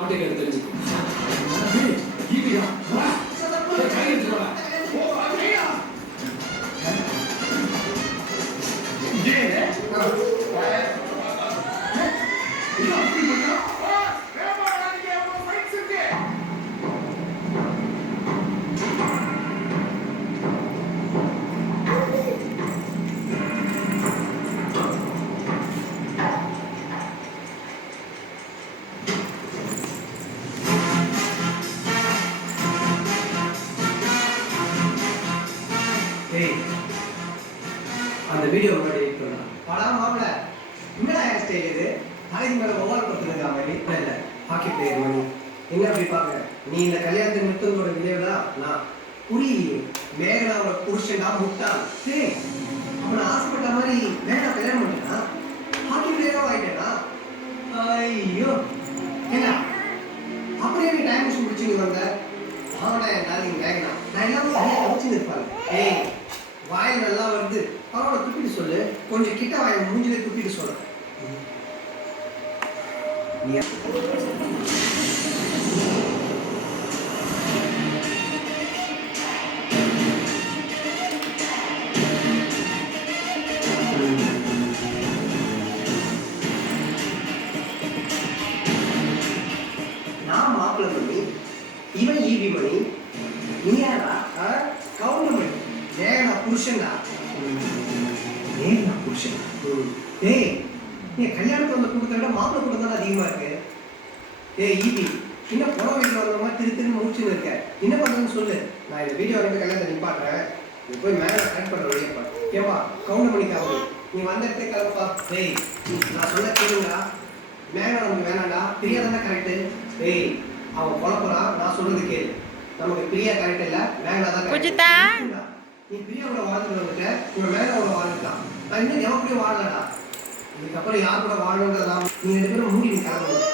ஆட்டுக்கு எடுத்து தெரிஞ்சுக்கோ. ஈவியா வா சதப்ப கை எடுத்து வா. ஓ அங்கயா. ஏன்? இது அப்படி பண்ணா? வேமா நீங்க ஒரு ஃபைட்ஸ் இருக்கு. அந்த வீடியோ முன்னாடி எடுத்துடலாம். படா மாப்பிள என்னடா ஹேர் ஸ்டைல் இது? தலைக்கு மேல ஒவ்வொரு கொடுத்துருக்கா மாதிரி இல்லை ஹாக்கி பிளேயர் மணி என்ன அப்படி பார்க்குற? நீ இந்த கல்யாணத்தை நிறுத்தத்தோட விளைவுடா நான் புரியலையே. மேகனாவோட புருஷன்டா முட்டான். சரி அவனை ஆசைப்பட்ட மாதிரி மேகனா கல்யாணம் பண்ணிட்டா ஹாக்கி பிளேயராக ஆகிட்டேனா? ஐயோ என்ன அப்படியே நீ டைம் மிஷின் முடிச்சுங்க வந்த அவனை டார்லிங் மேகனா நான் எல்லாமே சரியாக வச்சுன்னு இருப்பாங்க. ஏய் வாயில் நல்லா வருது அவனோட துப்பிட்டு சொல்லு. கொஞ்சம் கிட்ட வாயை மூஞ்சிலே துப்பிட்டு சொல்லு. நான் மாப்பிள்ள மணி, இவன் ஈபி மணி, நீ யாரா? கவுண்ட் மணி. மேகனா புருஷன்டா. மேகனா புருஷன்? ஏய் நீ கல்யாணத்துக்கு வந்த கூட்டத்தை விட மாப்பிள்ளை கூட்டம் தான் அதிகமாக இருக்கு. ஏய் ஈபி இன்னும் புறம் வீட்டில் வந்த மாதிரி திரு முடிச்சுன்னு இருக்க. என்ன பண்ணுறதுன்னு சொல்லு. நான் இந்த வீடியோ வந்து கல்யாணத்தை நிப்பாட்டுறேன். நீ போய் மேலே கரெக்ட் பண்ணுற வழியப்பா. ஏப்பா கவுண்ட் மணிக்காக நீ வந்த இடத்துக்கு கிளம்பப்பா. ஏய் நான் சொல்ல கேளுங்கடா. மேகனா நமக்கு வேணாண்டா. பிரியா தானே கரெக்டு. ஏய் அவன் குழப்பறான். நான் சொல்றது கேளு. நமக்கு பிரியா கரெக்ட் இல்லை, மேகனா தான் கரெக்ட். நீ பிரியாவோட வாழ்ந்துட்டு வந்துட்ட, இவன் மேகனாவோட வாழ்ந்துட்டான். நான் இன்னும் எவன் கூட வாழலடா. இதுக்கப்புறம் யார் கூட வாழணுன்றதா நீ 2 பேரும் மூடி நீ கிளம்பணும்.